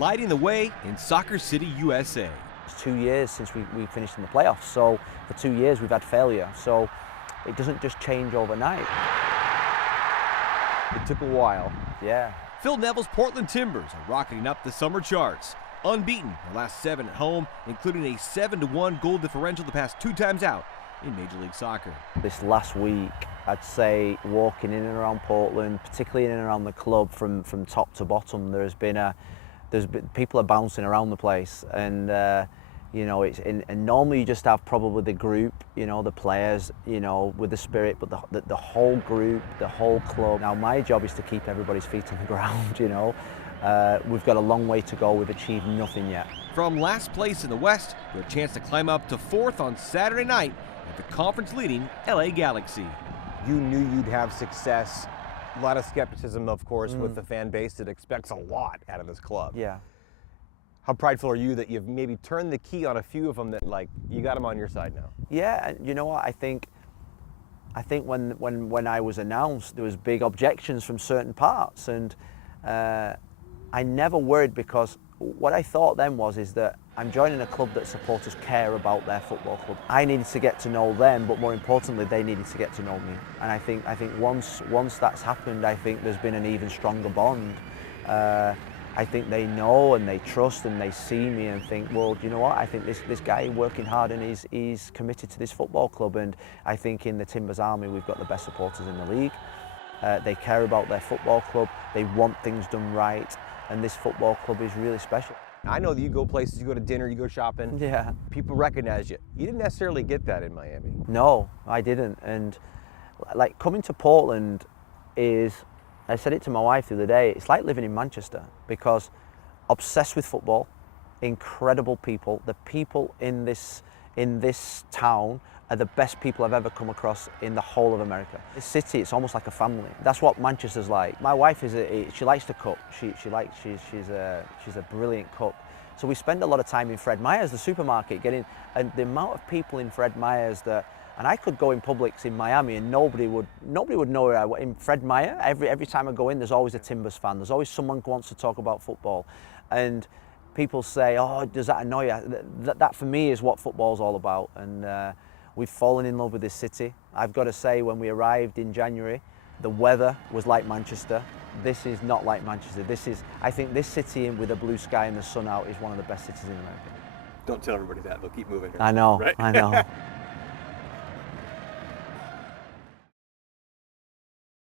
lighting the way in Soccer City, USA. It's 2 years since we finished in the playoffs, so for 2 years we've had failure, so it doesn't just change overnight. It took a while. Yeah. Phil Neville's Portland Timbers are rocketing up the summer charts. Unbeaten their last 7 at home, including a 7-1 goal differential the past 2 times out in Major League Soccer. This last week, I'd say walking in and around Portland, particularly in and around the club from top to bottom, there's been people are bouncing around the place, and you know, and normally you just have probably the group, you know, the players, you know, with the spirit, but the whole group, the whole club. Now my job is to keep everybody's feet on the ground, you know. We've got a long way to go. We've achieved nothing yet. From last place in the West to a chance to climb up to 4th on Saturday night at the conference-leading LA Galaxy. You knew you'd have success. A lot of skepticism, of course, with the fan base that expects a lot out of this club. Yeah. How prideful are you that you've maybe turned the key on a few of them that, like, you got them on your side now? Yeah, and you know what? I think when I was announced, there was big objections from certain parts, and I never worried, because what I thought then is that I'm joining a club that supporters care about their football club. I needed to get to know them, but more importantly, they needed to get to know me. And I think once that's happened, I think there's been an even stronger bond. I think they know and they trust and they see me and think, well, do you know what? I think this guy working hard and he's committed to this football club. And I think in the Timbers Army, we've got the best supporters in the league. They care about their football club. They want things done right. And this football club is really special. I know that you go places, you go to dinner, you go shopping. Yeah. People recognize you. You didn't necessarily get that in Miami. No, I didn't. And like, coming to Portland is, I said it to my wife the other day, it's like living in Manchester, because obsessed with football, incredible people. The people in this town are the best people I've ever come across in the whole of America. This city, it's almost like a family. That's what Manchester's like. My wife she likes to cook. She's a brilliant cook. So we spend a lot of time in Fred Meyer's, the supermarket, and the amount of people in Fred Meyer's that, and I could go in Publix in Miami and nobody would know where I was. In Fred Meyer, every time I go in, there's always a Timbers fan. There's always someone who wants to talk about football. And people say, oh, does that annoy you? That for me is what football's all about. And we've fallen in love with this city. I've got to say, when we arrived in January, the weather was like Manchester. This is not like Manchester. I think this city with a blue sky and the sun out is one of the best cities in America. Don't tell everybody that, they'll keep moving here. I know, right? I know.